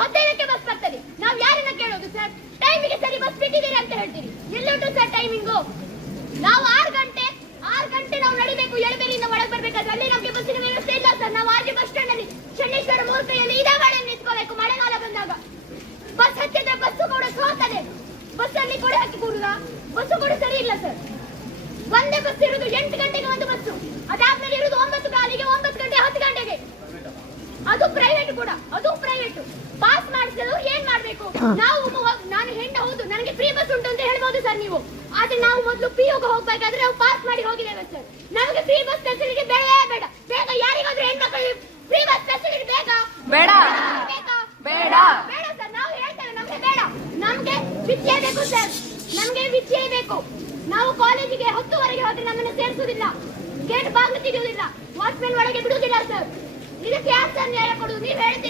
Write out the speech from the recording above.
10:15ಕ್ಕೆ bus ಬರ್ತದೆ. ನಾವು ಯಾರನ್ನ ಕೇಳೋದು ಸರ್? ಟೈಮಿಗೆ ಸರಿ ಬಸ್ ಬಿಟ್ಟಿದ್ದೀರಿ ಅಂತ ಹೇಳ್ತೀರಿ. ಎಲ್ಲುಂಟು ಸರ್ ಟೈಮಿಂಗು? ನಾವು 6 ಗಂಟೆ ನಾವು ನಡಿಬೇಕು. ಎಳಬೇರಿಯಿಂದ ಒಳಗೆ ಬರ್ಬೇಕಾದ್ರೆ ಅಲ್ಲಿ ನಮಗೆ ಬಸ್ಸಿನ ವ್ಯವಸ್ಥೆ ಇಲ್ಲ ಸರ್. ನಾವು ಆಜಿ ಬಸ್ ಸ್ಟ್ಯಾಂಡ್ ಅಲ್ಲಿ ಚನ್ನೇಶ್ವರ ಮೂರ್ತಿಯಲ್ಲಿ ಇದೇ ಮಳೆ ನಿಂತ್ಕೋಬೇಕು. ಮಳೆಗಾಲ ಬಂದಾಗ ಬಸ್ ಹತ್ತಿದ್ರೆ ಬಸ್ಸು ಕೂಡ ಸೋತದೆ. ಬಸ್ ಅಲ್ಲಿ ಕೂಡ ಹಾಕಿ ಕೂಡುದ ಬಸ್ಸು ಕೂಡ ಸರಿ ಇಲ್ಲ ಸರ್. ಒಂದೇ ಬಸ್ ಇರುವುದು 8 ಗಂಟೆಗೆ ಒಂದು ಬಸ್ಸು, ಅದಾದ್ಮೇಲೆ ಇರುವುದು 9 ಕಾಲಿಗೆ, 9 ಗಂಟೆ 10 ಗಂಟೆಗೆ. ಅದು ಪ್ರೈವೇಟ್ ಕೂಡ, ಅದು ಪ್ರೈವೇಟ್. ಪಾಸ್ ಮಾಡಿಸಿದ್ರು ಏನ್ ಮಾಡ್ಬೇಕು? ನಾನು ಹೆಣ್ಣು ಹೌದು, ನನಗೆ ಫ್ರೀ ಬಸ್ ಉಂಟು ಅಂತ ಹೇಳ್ಬೋದು ಸರ್ ನೀವು. ಆದ್ರೆ ನಾವು ಮೊದಲು ಪಿಯುಗೆ ಹೋಗ್ಬೇಕಾದ್ರೆ ನಾವು ಪಾಸ್ ಮಾಡಿ ಹೋಗಿದ್ದೇವೆ ಸರ್. ನಮಗೆ ಫ್ರೀ ಬಸ್ ಫೆಸಿಲಿಟಿ ಬೇಡವೇ ಬೇಡ. ಬೇಗ ಯಾರಿಗಾದ್ರೂ ಹೆಣ್ಮಕ್ಳಿಗೆ ಫ್ರೀ ಬಸ್ ಫೆಸಿಲಿಟಿ ಬೇಕಾ? ಬೇಡ ಬೇಡ ಬೇಡ ಸರ್. ನಾವು ಹೇಳ್ತೇವೆ ನಮ್ಗೆ ಬೇಡ. ನಮ್ಗೆ ವಿದ್ಯೆ ಬೇಕು ಸರ್, ನಮ್ಗೆ ವಿದ್ಯೆ ಬೇಕು. ನಾವು ಕಾಲೇಜಿಗೆ 10:00ವರೆಗೆ ಹೋದ್ರೆ ನಮ್ಮನ್ನು ಸೇರಿಸುವುದಿಲ್ಲ, ಗೇಟ್ ಬಾಗಿಲು ತೆಗೆಯುವುದಿಲ್ಲ, ವಾಚ್ಮೆನ್ ಒಳಗೆ ಬಿಡುವುದಿಲ್ಲ ಸರ್. ಇದಕ್ಕೆ ಯಾರು ಸರ್ ನ್ಯಾಯ ಕೊಡುವುದು? ನೀವು ಹೇಳ್ತೀರಿ